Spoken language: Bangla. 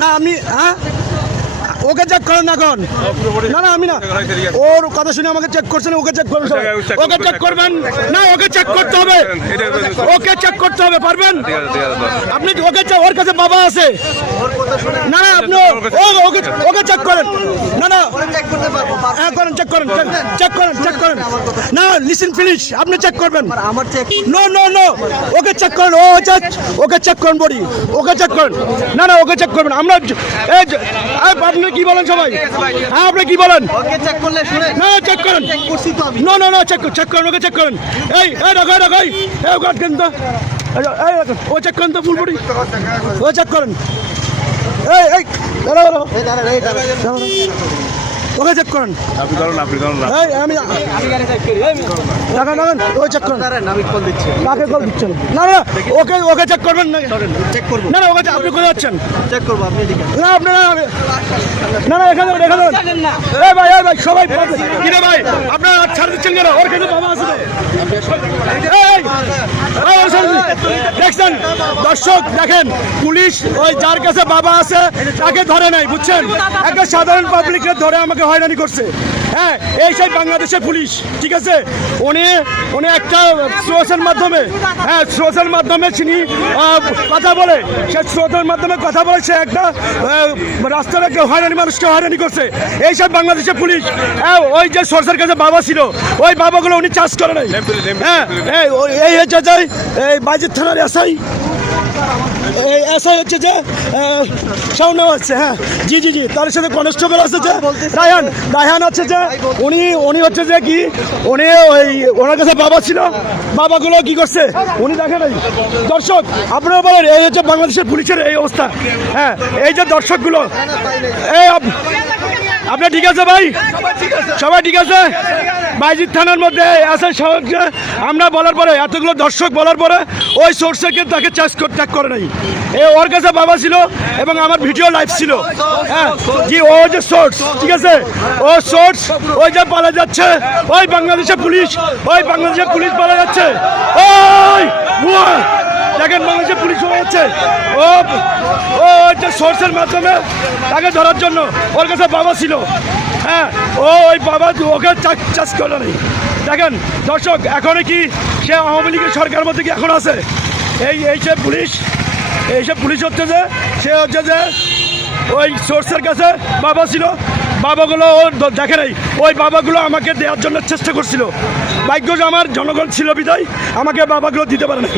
না আমি হ্যাঁ ওকে চেক করেন এখন। না না আমি না, ওর কথা শুনে আমাকে চেক করছেন, ওকে চেক করবেন, ওকে চেক করবেন না, ওকে চেক করতে হবে, ওকে চেক করতে হবে, পারবেন আপনি? ওকে ওর কাছে বাবা আছে। না না আপনি ওকে ওকে চেক করেন। না না হ্যাঁ করেন, চেক করেন, চেক করেন, চেক করেন। না লিসেন ফিনিশ, আপনি চেক করবেন। No no no okay check করেন, ও ওকে চেক করেন বডি, ওকে চেক করেন। না না ওকে চেক করবেন। আমরা আপনি কি বলেন সবাই? হ্যাঁ আপনি কি বলেন? না চেক করেন। নো নো নো চেক করেন, ওকে চেক করেন। এই রাখো রাখো, এই গার্ড কেন তো, ও চেক করেন তো ফুল বডি, ও চেক করেন। এই ওকে চেক করেন। আমি ও চেক করেন, কাকে কল দিচ্ছেন? না না ওকে ওকে চেক করবেন না, চেক করবো না না ওকে আপনি কোথায় যাচ্ছেন? চেক করবো আপনি না আপনারা না না এখানে এখানে এই ভাই সবাই কি রে ভাই আপনারা ছাড় দিচ্ছেন কেন? ওর কাছে বাবা আছে। দেখছেন দর্শক, দেখেন পুলিশ ওই যার কাছে বাবা আছে তাকে ধরে নাই, বুঝছেন? একটা সাধারণ পাবলিককে ধরে আমাকে হয়রানি করছে। হ্যাঁ এই সেই বাংলাদেশের পুলিশ, ঠিক আছে? উনি একটা সোর্সের মাধ্যমে, হ্যাঁ সোর্সের মাধ্যমে তিনি কথা বলে, সে সোর্সের মাধ্যমে কথা বলে সে একটা রাস্তার একটা হয়রানি মানুষকে হয়রানি করছে। এই সব বাংলাদেশের পুলিশ। হ্যাঁ ওই যে সোর্সের কাছে বাবা ছিল, ওই বাবাগুলো উনি চার্জ করে নাই। হ্যাঁ এই হচ্ছে যে এই বাইজিদ থানার এসআই, এই এসআই হচ্ছে যে সাউন্ড হচ্ছে। হ্যাঁ জি জি জি, তার সাথে কনস্টেবল আছে যে রায়হান আছে যে, উনি হচ্ছে যে কি, উনি ওই ওনার কাছে বাবা ছিল, বাবাগুলো কি করছে উনি দেখেন। দর্শক আপনারা বলেন এই হচ্ছে বাংলাদেশের পুলিশের এই অবস্থা। হ্যাঁ এই যে দর্শকগুলো, এই আপনি ঠিক আছে ভাই? সবাই ঠিক আছে? বাইজিদ থানার মধ্যে আছে আমরা বলার পরে, এতগুলো দর্শক বলার পরে ওই সোর্সকে তাকে ট্যাগ করে নাই। ওর কাছে বাবা ছিল এবং আমার ভিডিও লাইভ ছিল। হ্যাঁ জি, ও যে সোর্স, ঠিক আছে? ও সোর্স ওই যে পালা যাচ্ছে, ওই বাংলাদেশের পুলিশ, ওই বাংলাদেশের পুলিশ পালা যাচ্ছে। ওই দেখেন বাংলাদেশের পুলিশ হয়ে যাচ্ছে। ও হচ্ছে সোর্সের মাধ্যমে তাকে ধরার জন্য, ওর কাছে বাবা ছিল। হ্যাঁ ওই বাবা ওকে চাষ করে নেই। দেখেন দর্শক, এখন কি সে আওয়ামী লীগের সরকারের মধ্যে কি এখন আছে? এইসব পুলিশ হচ্ছে যে, সে হচ্ছে যে ওই সোর্সের কাছে বাবা ছিল, বাবাগুলো ও দেখে নাই, ওই বাবাগুলো আমাকে দেওয়ার জন্য চেষ্টা করছিল। ভাগ্য আমার জনগণ ছিল বিদায় আমাকে বাবাগুলো দিতে পারে নাই।